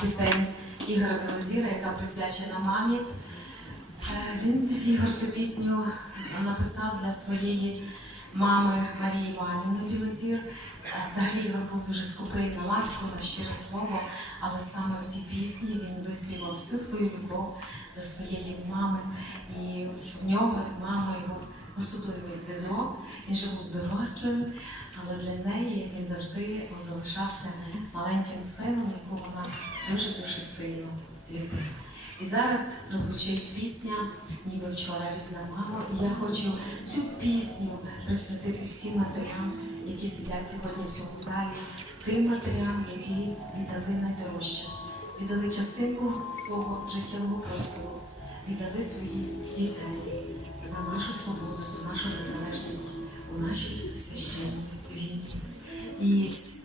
пісень Ігора Білозіра, яка присвячена мамі. Е, Він Ігор цю пісню написав для своєї мами Марії Іванівни Білозір. Е, Взагалі Ігор був дуже скупий на ласку, на щире слово, але саме в цій пісні він виспівав всю свою любов до своєї мами. І в нього з мамою був особливий зв'язок. Він же був дорослим, але для неї він завжди залишався маленьким сином, яку вона дуже-дуже сильно любила. І зараз прозвучить пісня, ніби вчора рідна мама. І я хочу цю пісню присвятити всім матерям, які сидять сьогодні в цьому залі, тим матерям, які віддали найдорожче, віддали частинку свого життєвого простору, віддали своїх дітей за нашу свободу, за нашу незалежність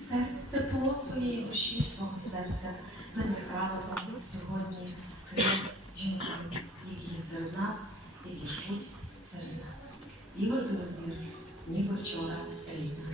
все тепло своєї душі, свого серця ми направимо сьогодні жінкам, які є серед нас, які живуть серед нас. Ігор Білозір, ніби вчора рідна.